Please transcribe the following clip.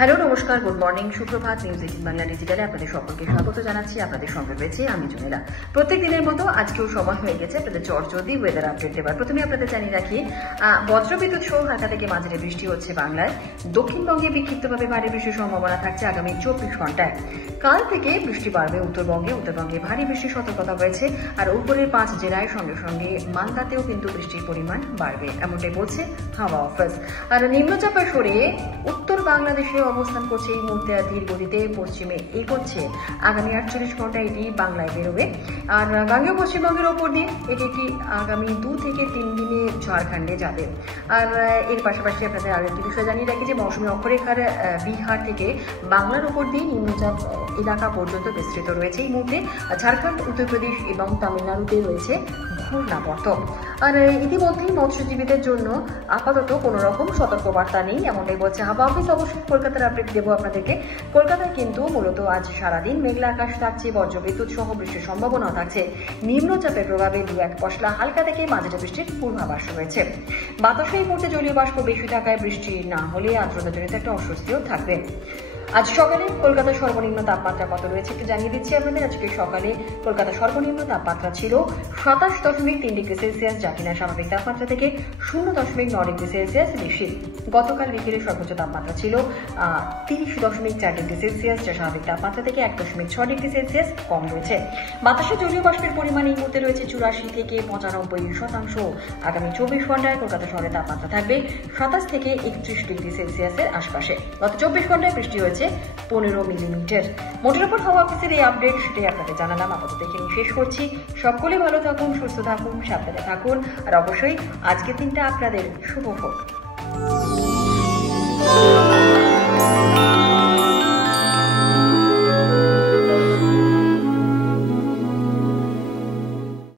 Hello, নমস্কার, good morning, সুপ্রভাত। News 18 Bangla ডিজিটালে আপনাদের সকলকে স্বাগত জানাচ্ছি। আপনাদের সঙ্গে রয়েছে আমি জুনেলা। প্রত্যেক দিনের মতো আজকেও সময় হয়ে গেছে আপনাদের চটজলদি ওয়েদার আপডেট দেবার। প্রথমে আপনাদের জানিয়ে রাখি, বজ্রবিদ্যুৎ সহ হালকা থেকে মাঝারি বৃষ্টি হচ্ছে বাংলায়। দক্ষিণবঙ্গে বিক্ষিপ্তভাবে ভারী বৃষ্টির সম্ভাবনা থাকছে আগামী 24 ঘন্টায়। কাল থেকে বৃষ্টি বাড়বে উত্তরবঙ্গে ভারী বৃষ্টির সতর্কতা রয়েছে। আর উপরের 5 জেলায় সঙ্গে সঙ্গে মালদাতেও কিন্তু বৃষ্টির পরিমাণ বাড়বে, এমনটাই বলছে হাওয়া অফিস। আর নিম্নচাপের সরে উত্তর বাংলাদেশে অবস্থান করছে এই মুহূর্তে ধীর গতিতে পশ্চিমে এগোচ্ছে। আগামী 48 ঘন্টায় এটি বাংলায় বেরোবে। আর গাঙ্গেয় পশ্চিমবঙ্গের ওপর দিয়ে এটি একটি আগামী 2 থেকে 3 দিনে ঝাড়খণ্ডে যাবে। আর এর পাশাপাশি আপনাদের আরো একটি বিষয় জানিয়ে রাখি যে মৌসুমী অক্ষরেখার বিহার থেকে বাংলার ওপর দিয়ে নিম্নচাপ এলাকা পর্যন্ত বিস্তৃত রয়েছে এই মুহূর্তে। ঝাড়খণ্ড, উত্তরপ্রদেশ এবং তামিলনাড়ুতে রয়েছে ঘূর্ণাবর্ত। আর ইতিমধ্যেই মৎস্যজীবীদের জন্য আপাতত কোনো রকম সতর্কবার্তা নেই, এমনটাই বলছে হাওয়া অফিস। অবশ্যই কলকাতার আপডেট দেবো আপনাদেরকে। কলকাতায় কিন্তু মূলত আজ সারাদিন মেঘলা আকাশ থাকছে, বজ্রবিদ্যুৎ সহ বৃষ্টির সম্ভাবনা থাকছে। নিম্নচাপের প্রভাবে 2-1 পশলা হালকা থেকে মাঝারি বৃষ্টির পূর্বাভাস রয়েছে। বাতাসে এই মুহূর্তে জলীয় বাষ্প বেশি থাকায় বৃষ্টি না হলে আর্দ্রতাজনিত একটা অস্বস্তিও থাকবে। আজ সকালে কলকাতার সর্বনিম্ন তাপমাত্রা কত রয়েছে একটু জানিয়ে দিচ্ছি আপনাদের। আজকে সকালে কলকাতার সর্বনিম্ন তাপমাত্রা ছিল 27.3 ডিগ্রি সেলসিয়াস, যা কিনা স্বাভাবিক তাপমাত্রা থেকে 0.9 ডিগ্রি সেলসিয়াস বেশি। গতকাল বিকেলে সর্বোচ্চ তাপমাত্রা ছিল 30.4 ডিগ্রি সেলসিয়াস, যা স্বাভাবিক তাপমাত্রা থেকে 1.6 ডিগ্রি সেলসিয়াস কম রয়েছে। বাতাসে জলীয় বাষ্পের পরিমাণ এই মুহূর্তে রয়েছে 84 থেকে 95%। আগামী 24 ঘন্টায় কলকাতা শহরে তাপমাত্রা থাকবে 27 থেকে 31 ডিগ্রি সেলসিয়াসের আশপাশে। গত 24 ঘন্টায় বৃষ্টি হয়েছে 15 মিলিমিটার। মোটের উপর হাওয়া অফিসের এই আপডেট সেটাই আপনাদের জানালাম। আপাতত এখানে শেষ করছি। সকলে ভালো থাকুন, সুস্থ থাকুন, সাবধানে থাকুন। আর অবশ্যই আজকের দিনটা আপনাদের শুভ হোক।